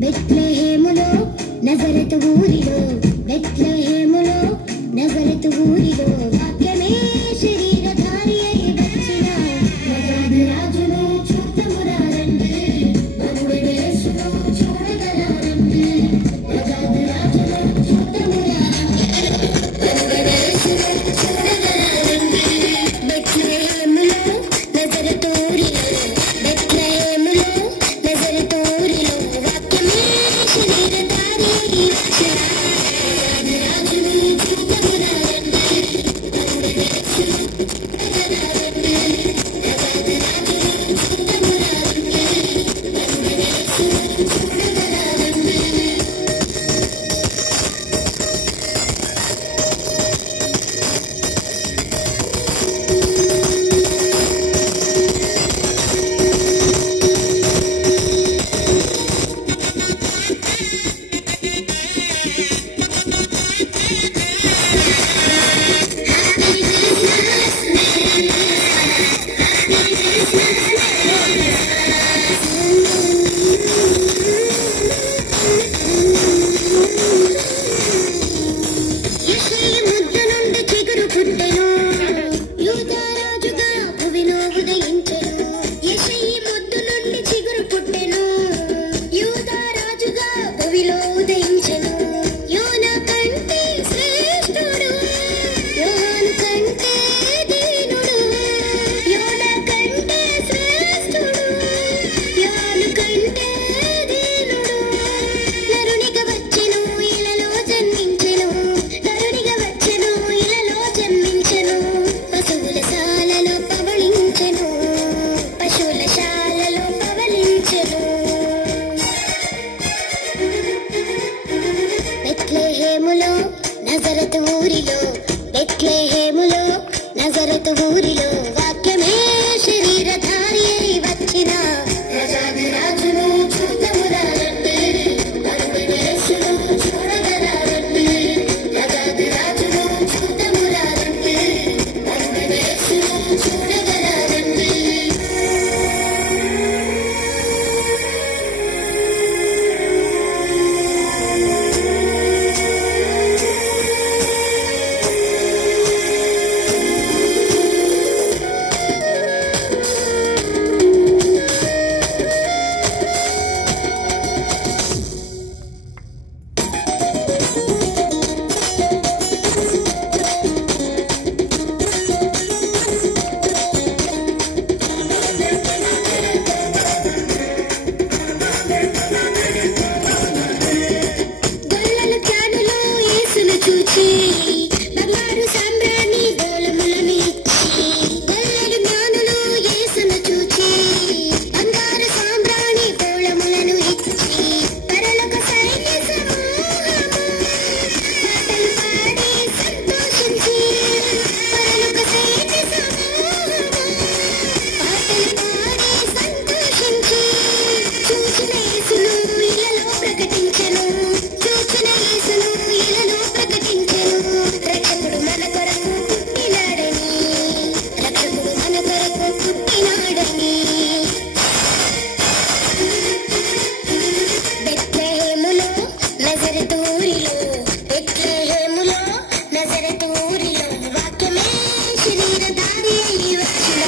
బెత్లెహేములో నజరతు ఊరిలో, బెత్లెహేములో నజరతు ఊరిలో వాక్యమే శరీరధారి అయి వచ్చిన నజాది రాజును చూద్దామురా రండి, మనుమడు యేసును చూడగరా రండి, నజాది రాజును చూద్దామురా రండి, మనుమడు యేసును చూడగరా రండి. బెత్లెహేములో నజరతు ఊరిలో, బెత్లెహేములో నజరతు ఊరిలో వాక్యమే శరీరధారి అయి వచ్చిన నజాది రాజును చూద్దామురా రండి, మనుమడు యేసును చూడగరా రండి, నజాది రాజును చూద్దామురా రండి, మనుమడు యేసును చూడగరా రండి. యెషయి ముద్దు నుండి చిగురు పుట్టెను, యూదా రాజుగా భువిలో ఉదయించెను. యెషయి ముద్దు నుండి చిగురు పుట్టెను, యూదా రాజుగా భువిలో ఉదయించెను. యోనా కంటే శ్రేష్ఠుడు, యోహాను కంటే దీనుడు, యోనా కంటే శ్రేష్ఠుడు, యోహాను కంటే దీనుడు. నరునిగా వచ్చెను, ఇలలో జన్మించెను, నరునిగా వచ్చెను, ఇలలో జన్మించెను. పశువుల శాలలో పవళించెను, పశువుల శాలలో పవళించెను. బెత్లెహేములో నజరతు ఊరిలో, బెత్లెహేములో నజరతు ఊరిలో వాక్యమే శరీరధారి అయి వచ్చిన నజాది రాజును చూద్దామురా రండి, మనుమడు యేసును చూడగరా రండి, నజాది రాజును చూద్దామురా రండి, మనుమడు యేసును చూడగరా రండి. గొల్లల జ్ఞానులు యేసును చూచి బంగారు సాంబ్రాణి గోళములను ఇచ్చి, గొల్లల జ్ఞానులు యేసును చూచి బంగారు సాంబ్రాణి గోళములను ఇచ్చి, పరలోక సైన్య సమూహము పాటలు పాడి సంతోషించి, పరలోక సైన్య సమూహము పాటలు పాడి సంతోషించి, చూచిన యేసును ఇలలో ప్రకటించెను, చూచిన యేసును ఇలలో ప్రకటించెను. రక్షకుడు మన కొరకు పుట్టినాడని, రక్షకుడు మన కొరకు పుట్టినాడని. బెత్లెహేములో నజరతు ఊరిలో, బెత్లెహేములో నజరతు ఊరిలో వాక్యమే శరీరధారి అయి వచ్చిన